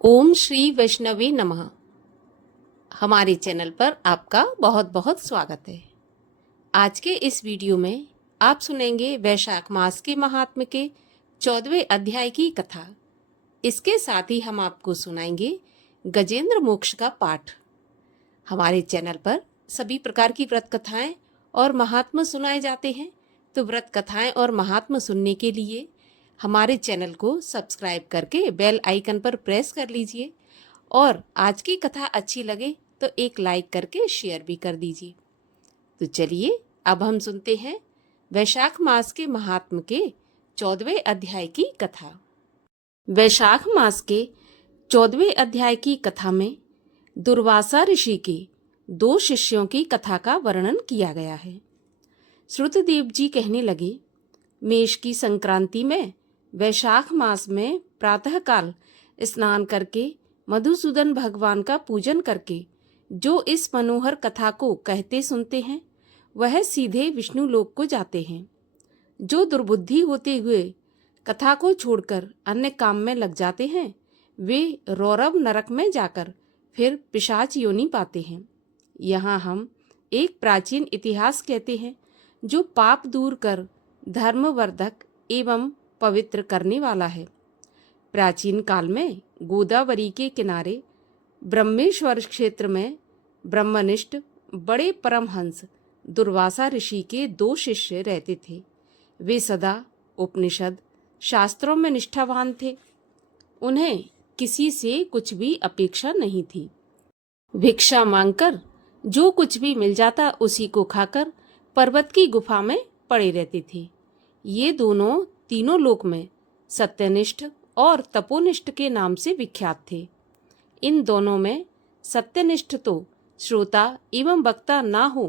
ओम श्री वैष्णवे नमः। हमारे चैनल पर आपका बहुत बहुत स्वागत है। आज के इस वीडियो में आप सुनेंगे वैशाख मास के महात्म्य के 14वें अध्याय की कथा। इसके साथ ही हम आपको सुनाएंगे गजेंद्र मोक्ष का पाठ। हमारे चैनल पर सभी प्रकार की व्रत कथाएं और महात्म्य सुनाए जाते हैं, तो व्रत कथाएं और महात्म्य सुनने के लिए हमारे चैनल को सब्सक्राइब करके बेल आइकन पर प्रेस कर लीजिए और आज की कथा अच्छी लगे तो एक लाइक करके शेयर भी कर दीजिए। तो चलिए अब हम सुनते हैं वैशाख मास के महात्म्य के 14वें अध्याय की कथा। वैशाख मास के 14वें अध्याय की कथा में दुर्वासा ऋषि के 2 शिष्यों की कथा का वर्णन किया गया है। श्रुतदेव जी कहने लगे, मेष की संक्रांति में वैशाख मास में प्रातःकाल स्नान करके मधुसूदन भगवान का पूजन करके जो इस मनोहर कथा को कहते सुनते हैं वह सीधे विष्णु लोक को जाते हैं। जो दुर्बुद्धि होते हुए कथा को छोड़कर अन्य काम में लग जाते हैं वे रौरव नरक में जाकर फिर पिशाच योनि पाते हैं। यहाँ हम एक प्राचीन इतिहास कहते हैं जो पाप दूर कर धर्मवर्धक एवं पवित्र करने वाला है। प्राचीन काल में गोदावरी के किनारे ब्रह्मेश्वर क्षेत्र में ब्रह्मनिष्ठ बड़े परमहंस दुर्वासा ऋषि के 2 शिष्य रहते थे। वे सदा उपनिषद शास्त्रों में निष्ठावान थे। उन्हें किसी से कुछ भी अपेक्षा नहीं थी। भिक्षा मांगकर जो कुछ भी मिल जाता उसी को खाकर पर्वत की गुफा में पड़े रहते थे। ये दोनों तीनों लोक में सत्यनिष्ठ और तपोनिष्ठ के नाम से विख्यात थे। इन दोनों में सत्यनिष्ठ तो श्रोता एवं वक्ता ना हो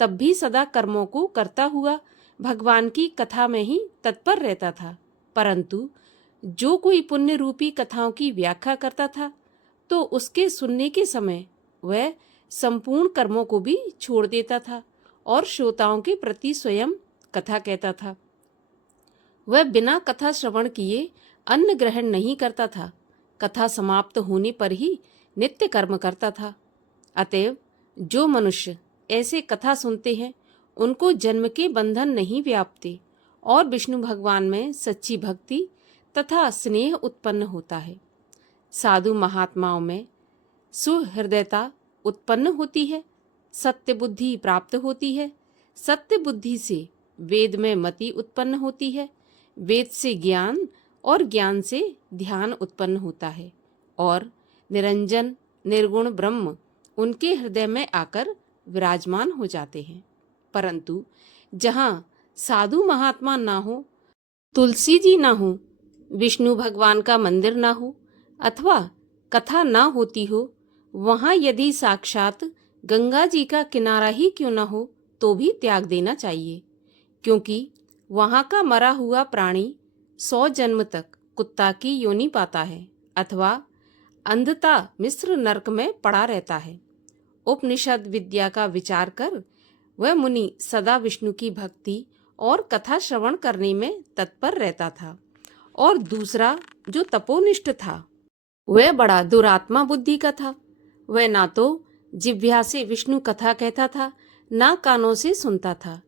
तब भी सदा कर्मों को करता हुआ भगवान की कथा में ही तत्पर रहता था, परंतु जो कोई पुण्य रूपी कथाओं की व्याख्या करता था तो उसके सुनने के समय वह संपूर्ण कर्मों को भी छोड़ देता था और श्रोताओं के प्रति स्वयं कथा कहता था। वह बिना कथा श्रवण किए अन्न ग्रहण नहीं करता था। कथा समाप्त होने पर ही नित्य कर्म करता था। अतएव जो मनुष्य ऐसे कथा सुनते हैं उनको जन्म के बंधन नहीं व्यापते और विष्णु भगवान में सच्ची भक्ति तथा स्नेह उत्पन्न होता है। साधु महात्माओं में सुहृदयता उत्पन्न होती है, सत्य बुद्धि प्राप्त होती है, सत्य बुद्धि से वेद में मति उत्पन्न होती है, वेद से ज्ञान और ज्ञान से ध्यान उत्पन्न होता है और निरंजन निर्गुण ब्रह्म उनके हृदय में आकर विराजमान हो जाते हैं। परंतु जहाँ साधु महात्मा ना हो, तुलसी जी ना हो, विष्णु भगवान का मंदिर ना हो अथवा कथा ना होती हो, वहाँ यदि साक्षात गंगा जी का किनारा ही क्यों ना हो तो भी त्याग देना चाहिए, क्योंकि वहाँ का मरा हुआ प्राणी 100 जन्म तक कुत्ता की योनि पाता है अथवा अंधता मिस्र नरक में पड़ा रहता है। उपनिषद विद्या का विचार कर वह मुनि सदा विष्णु की भक्ति और कथा श्रवण करने में तत्पर रहता था। और दूसरा जो तपोनिष्ठ था वह बड़ा दुरात्मा बुद्धि का था। वह ना तो जिह्वा से विष्णु कथा कहता था ना कानों से सुनता था।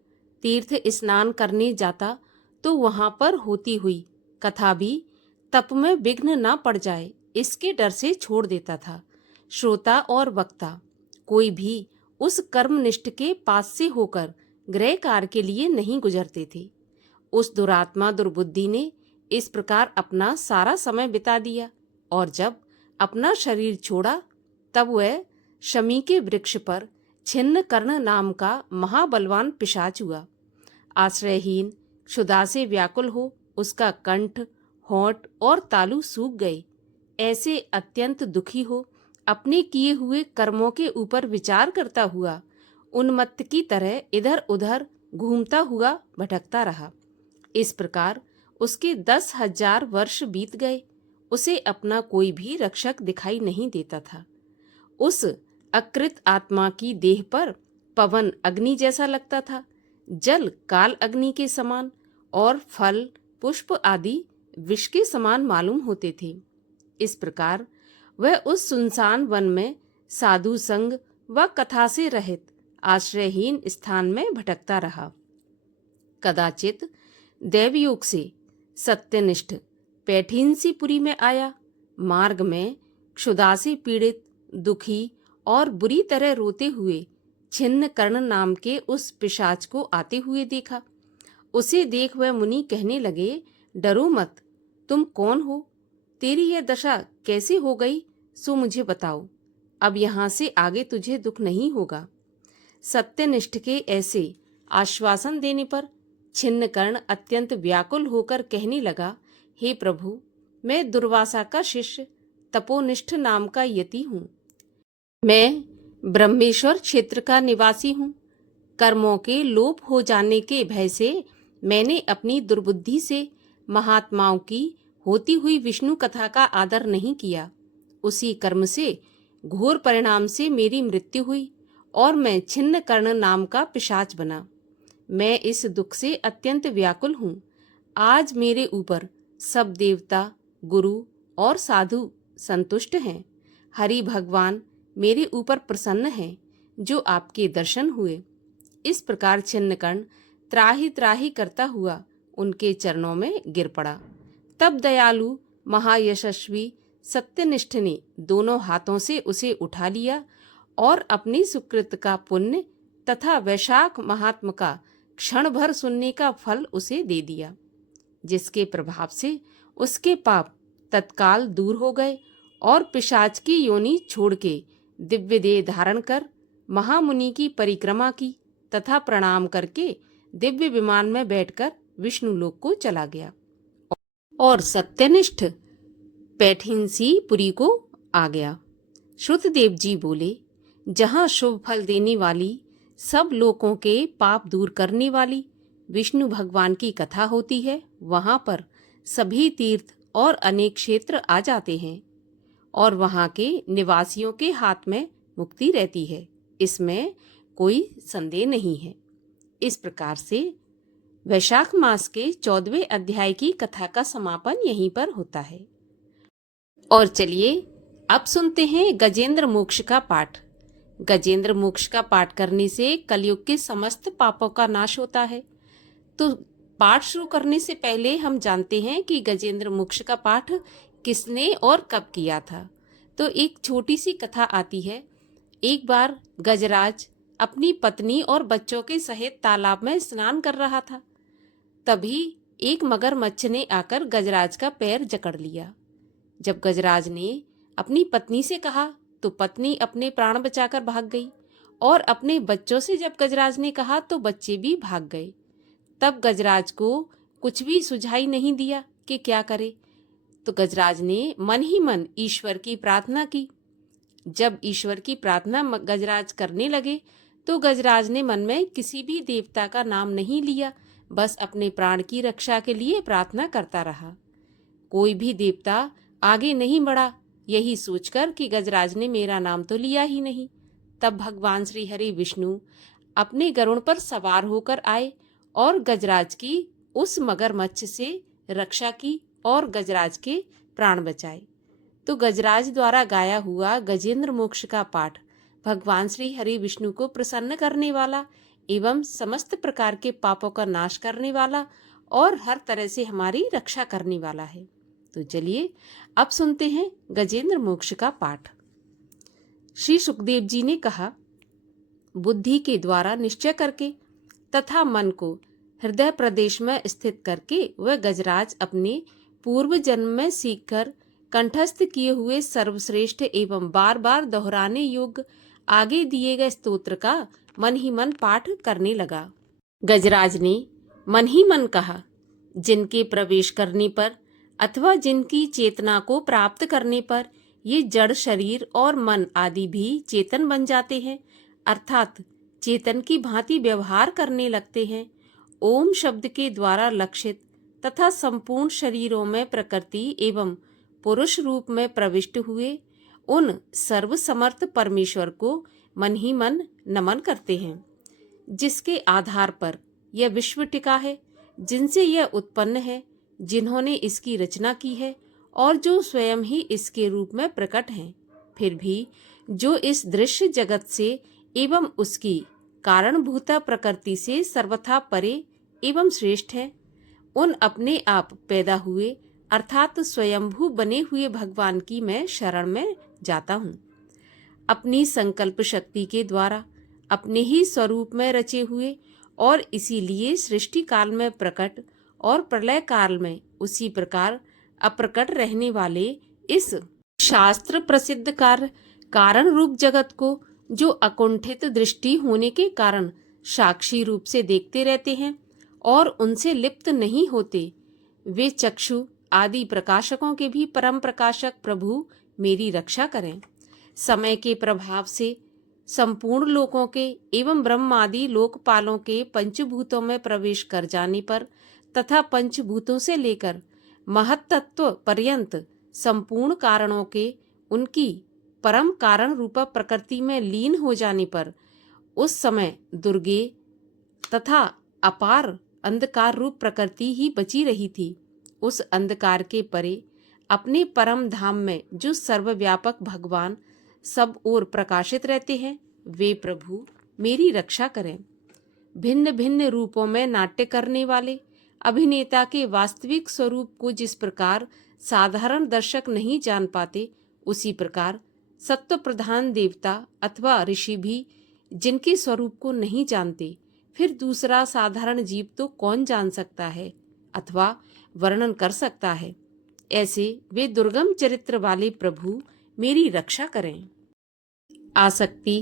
तीर्थ स्नान करने जाता तो वहां पर होती हुई कथा भी तप में विघ्न ना पड़ जाए इसके डर से छोड़ देता था। श्रोता और वक्ता कोई भी उस कर्मनिष्ठ के पास से होकर गृह कार्य के लिए नहीं गुजरते थे। उस दुरात्मा दुर्बुद्धि ने इस प्रकार अपना सारा समय बिता दिया और जब अपना शरीर छोड़ा तब वह शमी के वृक्ष पर छिन्न कर्ण नाम का महाबलवान पिशाच हुआ। आश्रयहीन क्षुधा से व्याकुल हो उसका कंठ, होंठ और तालू सूख गए। ऐसे अत्यंत दुखी हो अपने किए हुए कर्मों के ऊपर विचार करता हुआ उन्मत्त की तरह इधर उधर घूमता हुआ भटकता रहा। इस प्रकार उसके 10,000 वर्ष बीत गए। उसे अपना कोई भी रक्षक दिखाई नहीं देता था। उस अकृत आत्मा की देह पर पवन अग्नि जैसा लगता था, जल काल अग्नि के समान और फल पुष्प आदि विष के समान मालूम होते थे। इस प्रकार वह उस सुनसान वन में साधु संग व कथा से रहित आश्रयहीन स्थान में भटकता रहा। कदाचित देवयोग से सत्यनिष्ठ पैठीनसीपुरी में आया। मार्ग में क्षुधा से पीड़ित, दुखी और बुरी तरह रोते हुए छिन्न कर्ण नाम के उस पिशाच को आते हुए देखा। उसे देख वह मुनि कहने लगे, डरो मत, तुम कौन हो? तेरी यह दशा कैसे हो गई, सो मुझे बताओ। अब यहाँ से आगे तुझे दुख नहीं होगा। सत्यनिष्ठ के ऐसे आश्वासन देने पर छिन्न कर्ण अत्यंत व्याकुल होकर कहने लगा, हे प्रभु, मैं दुर्वासा का शिष्य तपोनिष्ठ नाम का यति हूँ। मैं ब्रह्मेश्वर क्षेत्र का निवासी हूँ। कर्मों के लोप हो जाने के भय से मैंने अपनी दुर्बुद्धि से महात्माओं की होती हुई विष्णु कथा का आदर नहीं किया। उसी कर्म से घोर परिणाम से मेरी मृत्यु हुई और मैं छिन्न कर्ण नाम का पिशाच बना। मैं इस दुख से अत्यंत व्याकुल हूँ। आज मेरे ऊपर सब देवता, गुरु और साधु संतुष्ट हैं। हरि भगवान मेरे ऊपर प्रसन्न हैं, जो आपके दर्शन हुए। इस प्रकार छिन्नकर्ण त्राहि त्राहि करता हुआ उनके चरणों में गिर पड़ा। तब दयालु महायशस्वी सत्यनिष्ठ ने दोनों हाथों से उसे उठा लिया और अपनी सुकृत का पुण्य तथा वैशाख महात्म का क्षण भर सुनने का फल उसे दे दिया, जिसके प्रभाव से उसके पाप तत्काल दूर हो गए और पिशाच की योनि छोड़ के दिव्य देह धारण कर महामुनि की परिक्रमा की तथा प्रणाम करके दिव्य विमान में बैठकर विष्णु लोक को चला गया और सत्यनिष्ठ पैठीनसीपुरी को आ गया। श्रुतदेव जी बोले, जहाँ शुभ फल देने वाली, सब लोकों के पाप दूर करने वाली विष्णु भगवान की कथा होती है, वहाँ पर सभी तीर्थ और अनेक क्षेत्र आ जाते हैं और वहाँ के निवासियों के हाथ में मुक्ति रहती है। इसमें कोई संदेह नहीं है। इस प्रकार से वैशाख मास के 14वें अध्याय की कथा का समापन यहीं पर होता है। और चलिए अब सुनते हैं गजेंद्र मोक्ष का पाठ। गजेंद्र मोक्ष का पाठ करने से कलयुग के समस्त पापों का नाश होता है। तो पाठ शुरू करने से पहले हम जानते हैं कि गजेंद्र मोक्ष का पाठ किसने और कब किया था। तो एक छोटी सी कथा आती है। एक बार गजराज अपनी पत्नी और बच्चों के सहित तालाब में स्नान कर रहा था। तभी एक मगरमच्छ ने आकर गजराज का पैर जकड़ लिया। जब गजराज ने अपनी पत्नी से कहा तो पत्नी अपने प्राण बचाकर भाग गई और अपने बच्चों से जब गजराज ने कहा तो बच्चे भी भाग गए। तब गजराज को कुछ भी सुझाई नहीं दिया कि क्या करे। तो गजराज ने मन ही मन ईश्वर की प्रार्थना की। जब ईश्वर की प्रार्थना गजराज करने लगे तो गजराज ने मन में किसी भी देवता का नाम नहीं लिया, बस अपने प्राण की रक्षा के लिए प्रार्थना करता रहा। कोई भी देवता आगे नहीं बढ़ा, यही सोचकर कि गजराज ने मेरा नाम तो लिया ही नहीं। तब भगवान श्री हरि विष्णु अपने गरुड़ पर सवार होकर आए और गजराज की उस मगरमच्छ से रक्षा की और गजराज के प्राण बचाए। तो गजराज द्वारा गाया हुआ गजेंद्र मोक्ष का पाठ भगवान श्री हरि विष्णु को प्रसन्न करने वाला एवं समस्त प्रकार के पापों का नाश करने वाला और हर तरह से हमारी रक्षा करने वाला है। तो चलिए अब सुनते हैं गजेंद्र मोक्ष का पाठ। श्री सुखदेव जी ने कहा, बुद्धि के द्वारा निश्चय करके तथा मन को हृदय प्रदेश में स्थित करके वह गजराज अपने पूर्व जन्म में सीखकर कंठस्थ किए हुए सर्वश्रेष्ठ एवं बार बार दोहराने योग्य आगे दिए गए स्तोत्र का मन ही मन पाठ करने लगा। गजराज ने मन ही मन कहा, जिनके प्रवेश करने पर अथवा जिनकी चेतना को प्राप्त करने पर ये जड़ शरीर और मन आदि भी चेतन बन जाते हैं, अर्थात चेतन की भांति व्यवहार करने लगते हैं, ओम शब्द के द्वारा लक्षित तथा संपूर्ण शरीरों में प्रकृति एवं पुरुष रूप में प्रविष्ट हुए उन सर्वसमर्थ परमेश्वर को मन ही मन नमन करते हैं, जिसके आधार पर यह विश्व टिका है, जिनसे यह उत्पन्न है, जिन्होंने इसकी रचना की है और जो स्वयं ही इसके रूप में प्रकट हैं, फिर भी जो इस दृश्य जगत से एवं उसकी कारणभूता प्रकृति से सर्वथा परे एवं श्रेष्ठ है, उन अपने आप पैदा हुए अर्थात स्वयंभू बने हुए भगवान की मैं शरण में जाता हूँ। अपनी संकल्प शक्ति के द्वारा अपने ही स्वरूप में रचे हुए और इसीलिए सृष्टि काल में प्रकट और प्रलय काल में उसी प्रकार अप्रकट रहने वाले इस शास्त्र प्रसिद्ध कार्य कारण रूप जगत को जो अकुंठित दृष्टि होने के कारण साक्षी रूप से देखते रहते हैं और उनसे लिप्त नहीं होते, वे चक्षु आदि प्रकाशकों के भी परम प्रकाशक प्रभु मेरी रक्षा करें। समय के प्रभाव से संपूर्ण लोकों के एवं ब्रह्म आदि लोकपालों के पंचभूतों में प्रवेश कर जाने पर तथा पंचभूतों से लेकर महत्तत्व पर्यंत संपूर्ण कारणों के उनकी परम कारण रूपा प्रकृति में लीन हो जाने पर उस समय दुर्गे तथा अपार अंधकार रूप प्रकृति ही बची रही थी। उस अंधकार के परे अपने परम धाम में जो सर्वव्यापक भगवान सब ओर प्रकाशित रहते हैं, वे प्रभु मेरी रक्षा करें। भिन्न भिन्न रूपों में नाट्य करने वाले अभिनेता के वास्तविक स्वरूप को जिस प्रकार साधारण दर्शक नहीं जान पाते, उसी प्रकार सत्व प्रधान देवता अथवा ऋषि भी जिनके स्वरूप को नहीं जानते, फिर दूसरा साधारण जीव तो कौन जान सकता है अथवा वर्णन कर सकता है। ऐसे वे दुर्गम चरित्र वाले प्रभु मेरी रक्षा करें। आसक्ति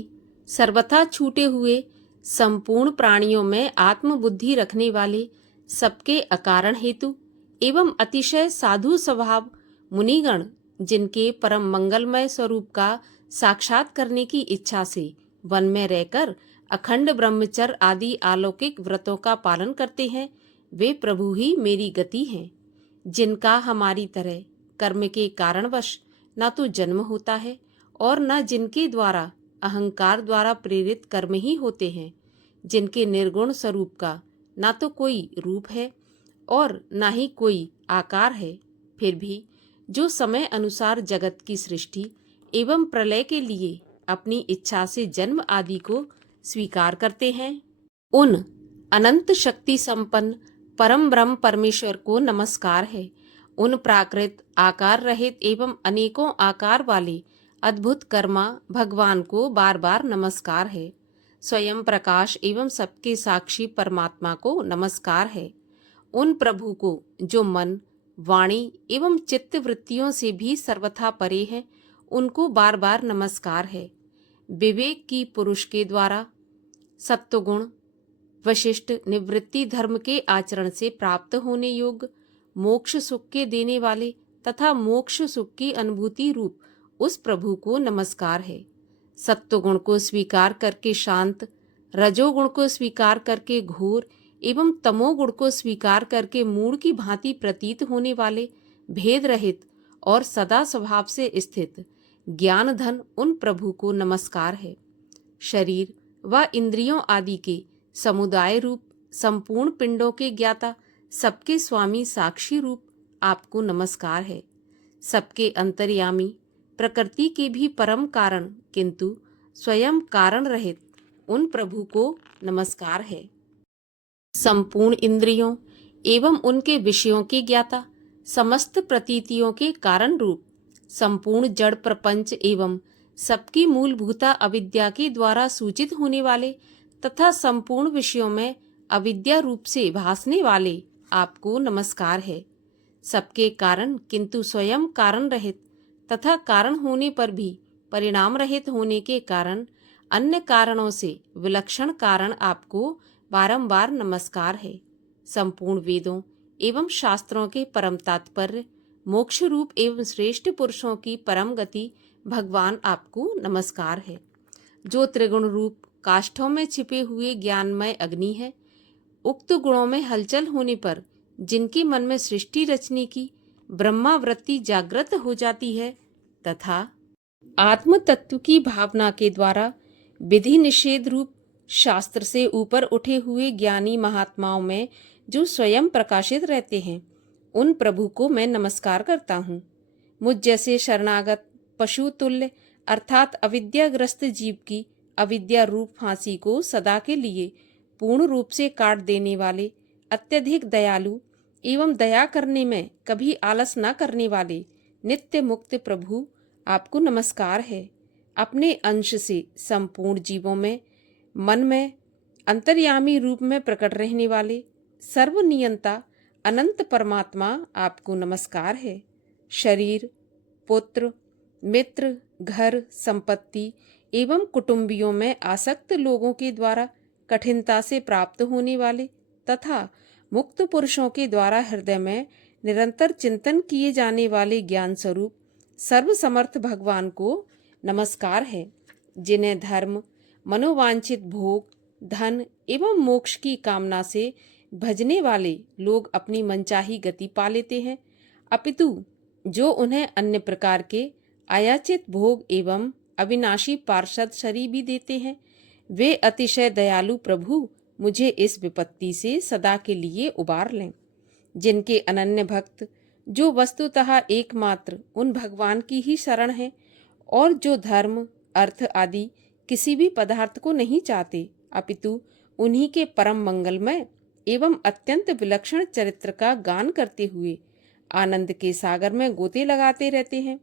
सर्वथा छूटे हुए संपूर्ण प्राणियों में आत्मबुद्धि रखने वाले सबके अकारण हेतु एवं अतिशय साधु स्वभाव मुनिगण जिनके परम मंगलमय स्वरूप का साक्षात करने की इच्छा से वन में रहकर अखंड ब्रह्मचर्य आदि अलौकिक व्रतों का पालन करते हैं, वे प्रभु ही मेरी गति हैं। जिनका हमारी तरह कर्म के कारणवश न तो जन्म होता है और न जिनके द्वारा अहंकार द्वारा प्रेरित कर्म ही होते हैं, जिनके निर्गुण स्वरूप का न तो कोई रूप है और न ही कोई आकार है, फिर भी जो समय अनुसार जगत की सृष्टि एवं प्रलय के लिए अपनी इच्छा से जन्म आदि को स्वीकार करते हैं, उन अनंत शक्ति संपन्न परम ब्रह्म परमेश्वर को नमस्कार है। उन प्राकृत आकार रहित एवं अनेकों आकार वाले अद्भुत कर्मा भगवान को बार बार नमस्कार है। स्वयं प्रकाश एवं सबके साक्षी परमात्मा को नमस्कार है। उन प्रभु को जो मन वाणी एवं चित्त वृत्तियों से भी सर्वथा परे है, उनको बार बार नमस्कार है। विवेक की पुरुष के द्वारा सत्वगुण वशिष्ठ निवृत्ति धर्म के आचरण से प्राप्त होने योग्य मोक्ष सुख के देने वाले तथा मोक्ष सुख की अनुभूति रूप उस प्रभु को नमस्कार है। सत्वगुण को स्वीकार करके शांत, रजोगुण को स्वीकार करके घोर एवं तमोगुण को स्वीकार करके मूढ़ की भांति प्रतीत होने वाले भेद रहित और सदा स्वभाव से स्थित ज्ञान धन उन प्रभु को नमस्कार है। शरीर व इंद्रियों आदि के समुदाय रूप संपूर्ण पिंडों के ज्ञाता सबके स्वामी साक्षी रूप आपको नमस्कार है। सबके अंतर्यामी प्रकृति के भी परम कारण किंतु स्वयं कारण रहित उन प्रभु को नमस्कार है। संपूर्ण इंद्रियों एवं उनके विषयों के ज्ञाता समस्त प्रतीतियों के कारण रूप संपूर्ण जड़ प्रपंच एवं सबकी मूलभूता अविद्या के द्वारा सूचित होने वाले तथा संपूर्ण विषयों में अविद्या रूप से भासने वाले आपको नमस्कार है। सबके कारण किंतु स्वयं कारण रहित तथा कारण होने पर भी परिणाम रहित होने के कारण अन्य कारणों से विलक्षण कारण आपको बारंबार नमस्कार है। संपूर्ण वेदों एवं शास्त्रों के परम तात्पर्य मोक्ष रूप एवं श्रेष्ठ पुरुषों की परम गति भगवान आपको नमस्कार है। जो त्रिगुण रूप काष्ठों में छिपे हुए ज्ञानमय अग्नि है, उक्त गुणों में हलचल होने पर जिनके मन में सृष्टि रचने की ब्रह्मावृत्ति जागृत हो जाती है तथा आत्म तत्व की भावना के द्वारा विधि निषेध रूप शास्त्र से ऊपर उठे हुए ज्ञानी महात्माओं में जो स्वयं प्रकाशित रहते हैं, उन प्रभु को मैं नमस्कार करता हूँ। मुझ जैसे शरणागत पशु तुल्य अर्थात अविद्याग्रस्त जीव की अविद्या रूप फांसी को सदा के लिए पूर्ण रूप से काट देने वाले अत्यधिक दयालु एवं दया करने में कभी आलस न करने वाले नित्य मुक्त प्रभु, आपको नमस्कार है। अपने अंश से संपूर्ण जीवों में मन में अंतर्यामी रूप में प्रकट रहने वाले सर्वनियंता अनंत परमात्मा, आपको नमस्कार है। शरीर, पुत्र, मित्र, घर, संपत्ति एवं कुटुंबियों में आसक्त लोगों के द्वारा कठिनता से प्राप्त होने वाले तथा मुक्त पुरुषों के द्वारा हृदय में निरंतर चिंतन किए जाने वाले ज्ञान स्वरूप सर्वसमर्थ भगवान को नमस्कार है, जिन्हें धर्म, मनोवांछित भोग, धन एवं मोक्ष की कामना से भजने वाले लोग अपनी मनचाही गति पा लेते हैं, अपितु जो उन्हें अन्य प्रकार के अयाचित भोग एवं अविनाशी पार्षद शरीर भी देते हैं, वे अतिशय दयालु प्रभु मुझे इस विपत्ति से सदा के लिए उबार लें। जिनके अनन्य भक्त जो वस्तुतः एकमात्र उन भगवान की ही शरण है और जो धर्म, अर्थ आदि किसी भी पदार्थ को नहीं चाहते, अपितु उन्हीं के परम मंगलमय एवं अत्यंत विलक्षण चरित्र का गान करते हुए आनंद के सागर में गोते लगाते रहते हैं,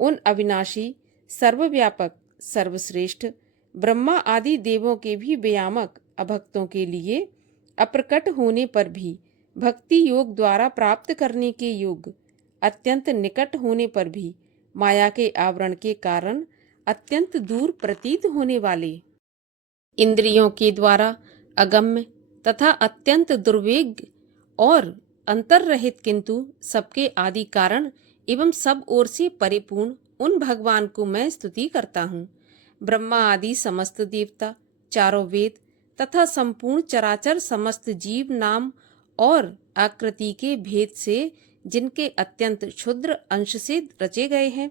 उन अविनाशी, सर्वव्यापक, सर्वश्रेष्ठ ब्रह्मा आदि देवों के भी व्यामक अभक्तों के लिए अप्रकट होने पर भी भक्ति योग द्वारा प्राप्त करने के योग्य, अत्यंत निकट होने पर भी माया के आवरण के कारण अत्यंत दूर प्रतीत होने वाले, इंद्रियों के द्वारा अगम्य तथा अत्यंत दुर्वेग और अंतर्रहित किंतु सबके आदि कारण एवं सब ओर से परिपूर्ण उन भगवान को मैं स्तुति करता हूँ। ब्रह्मा आदि समस्त देवता, चारों वेद तथा संपूर्ण चराचर समस्त जीव नाम और आकृति के भेद से जिनके अत्यंत क्षुद्र अंश से रचे गए हैं,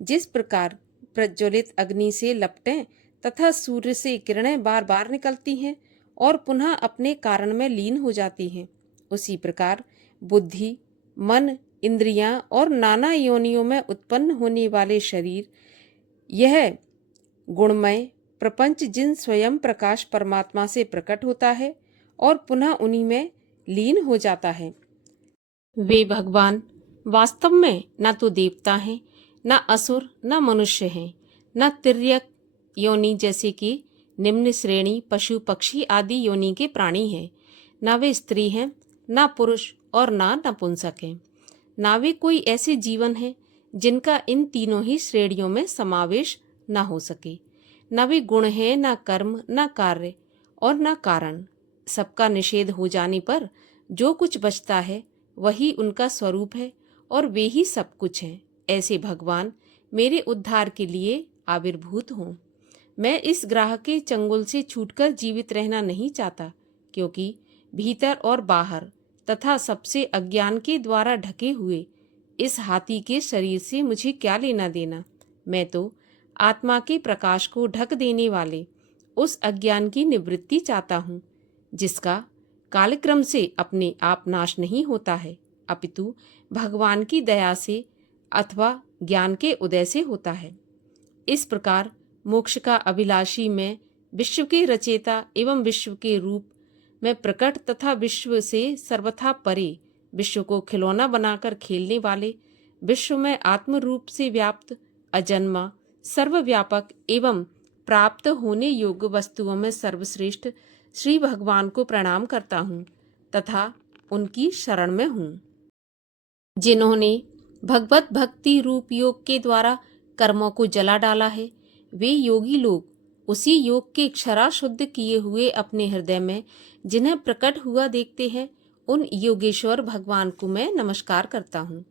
जिस प्रकार प्रज्वलित अग्नि से लपटें तथा सूर्य से किरणें बार बार निकलती हैं और पुनः अपने कारण में लीन हो जाती हैं, उसी प्रकार बुद्धि, मन, इंद्रियां और नाना योनियों में उत्पन्न होने वाले शरीर, यह गुणमय प्रपंच जिन स्वयं प्रकाश परमात्मा से प्रकट होता है और पुनः उन्हीं में लीन हो जाता है, वे भगवान वास्तव में न तो देवता हैं, न असुर, न मनुष्य हैं, न तिर्यक योनि जैसे कि निम्न श्रेणी पशु पक्षी आदि योनि के प्राणी हैं, न वे स्त्री हैं, न पुरुष और न नपुंसक हैं, न वे कोई ऐसे जीवन हैं जिनका इन तीनों ही श्रेणियों में समावेश न हो सके, न वे गुण हैं, न कर्म, न कार्य और न कारण। सबका निषेध हो जाने पर जो कुछ बचता है वही उनका स्वरूप है और वे ही सब कुछ हैं। ऐसे भगवान मेरे उद्धार के लिए आविर्भूत हों। मैं इस ग्राह के चंगुल से छूटकर जीवित रहना नहीं चाहता, क्योंकि भीतर और बाहर तथा सबसे अज्ञान के द्वारा ढके हुए इस हाथी के शरीर से मुझे क्या लेना देना। मैं तो आत्मा के प्रकाश को ढक देने वाले उस अज्ञान की निवृत्ति चाहता हूँ, जिसका कालक्रम से अपने आप नाश नहीं होता है, अपितु भगवान की दया से अथवा ज्ञान के उदय से होता है। इस प्रकार मोक्ष का अभिलाषी मैं, विश्व के रचेता एवं विश्व के रूप में प्रकट तथा विश्व से सर्वथा परे, विश्व को खिलौना बनाकर खेलने वाले, विश्व में आत्म रूप से व्याप्त, अजन्मा, सर्वव्यापक एवं प्राप्त होने योग्य वस्तुओं में सर्वश्रेष्ठ श्री भगवान को प्रणाम करता हूँ तथा उनकी शरण में हूँ, जिन्होंने भगवत भक्ति रूप योग के द्वारा कर्मों को जला डाला है। वे योगी लोग उसी योग के क्षराशुद्ध किए हुए अपने हृदय में जिन्हें प्रकट हुआ देखते हैं, उन योगेश्वर भगवान को मैं नमस्कार करता हूँ,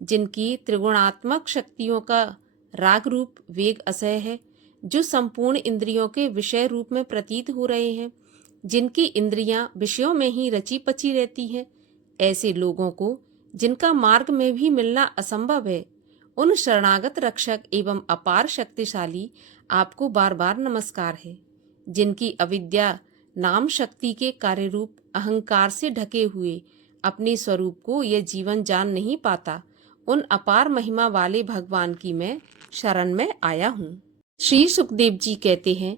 जिनकी त्रिगुणात्मक शक्तियों का राग रूप वेग असह्य है, जो संपूर्ण इंद्रियों के विषय रूप में प्रतीत हो रहे हैं, जिनकी इंद्रियां विषयों में ही रची पची रहती हैं। ऐसे लोगों को जिनका मार्ग में भी मिलना असंभव है, उन शरणागत रक्षक एवं अपार शक्तिशाली आपको बार बार नमस्कार है। जिनकी अविद्या नाम शक्ति के कार्य रूप अहंकार से ढके हुए अपने स्वरूप को यह जीवन जान नहीं पाता, उन अपार महिमा वाले भगवान की मैं शरण में आया हूँ। श्री सुखदेव जी कहते हैं,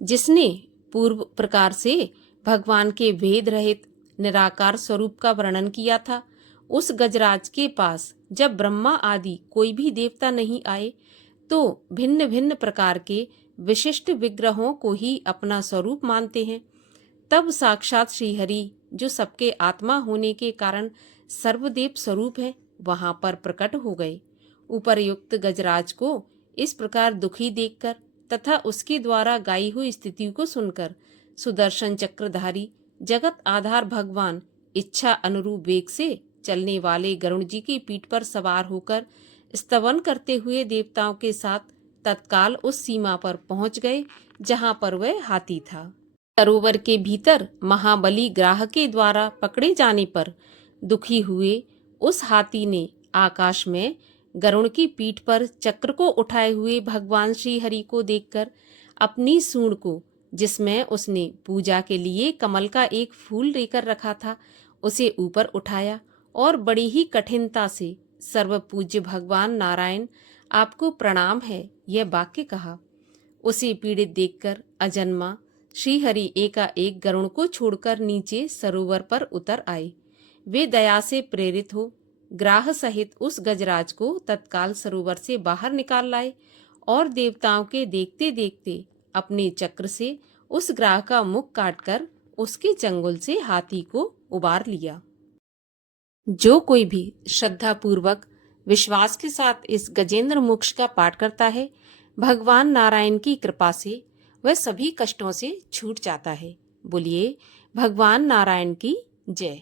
जिसने पूर्व प्रकार से भगवान के भेद रहित निराकार स्वरूप का वर्णन किया था, उस गजराज के पास जब ब्रह्मा आदि कोई भी देवता नहीं आए तो भिन्न भिन्न प्रकार के विशिष्ट विग्रहों को ही अपना स्वरूप मानते हैं। तब साक्षात श्रीहरि, जो सबके आत्मा होने के कारण सर्वदेव स्वरूप है, वहां पर प्रकट हो गए। उपर्युक्त गजराज को इस प्रकार दुखी देखकर तथा उसके द्वारा गाई हुई स्थिति को सुनकर सुदर्शन चक्रधारी जगत आधार भगवान इच्छा अनुरूप वेग से चलने वाले गरुड़ जी की पीठ पर सवार होकर स्तवन करते हुए देवताओं के साथ तत्काल उस सीमा पर पहुंच गए जहां पर वह हाथी था। सरोवर के भीतर महाबली ग्राह के द्वारा पकड़े जाने पर दुखी हुए उस हाथी ने आकाश में गरुड़ की पीठ पर चक्र को उठाए हुए भगवान श्री हरि को देखकर अपनी सूंड को, जिसमें उसने पूजा के लिए कमल का एक फूल लेकर रखा था, उसे ऊपर उठाया और बड़ी ही कठिनता से सर्व पूज्य भगवान नारायण, आपको प्रणाम है, यह वाक्य कहा। उसे पीड़ित देखकर अजन्मा श्रीहरि एकाएक गरुड़ को छोड़कर नीचे सरोवर पर उतर आए। वे दया से प्रेरित हो ग्राह सहित उस गजराज को तत्काल सरोवर से बाहर निकाल लाए और देवताओं के देखते देखते अपने चक्र से उस ग्राह का मुख काटकर उसके चंगुल से हाथी को उबार लिया। जो कोई भी श्रद्धा पूर्वक विश्वास के साथ इस गजेंद्र मोक्ष का पाठ करता है, भगवान नारायण की कृपा से वह सभी कष्टों से छूट जाता है। बोलिए भगवान नारायण की जय।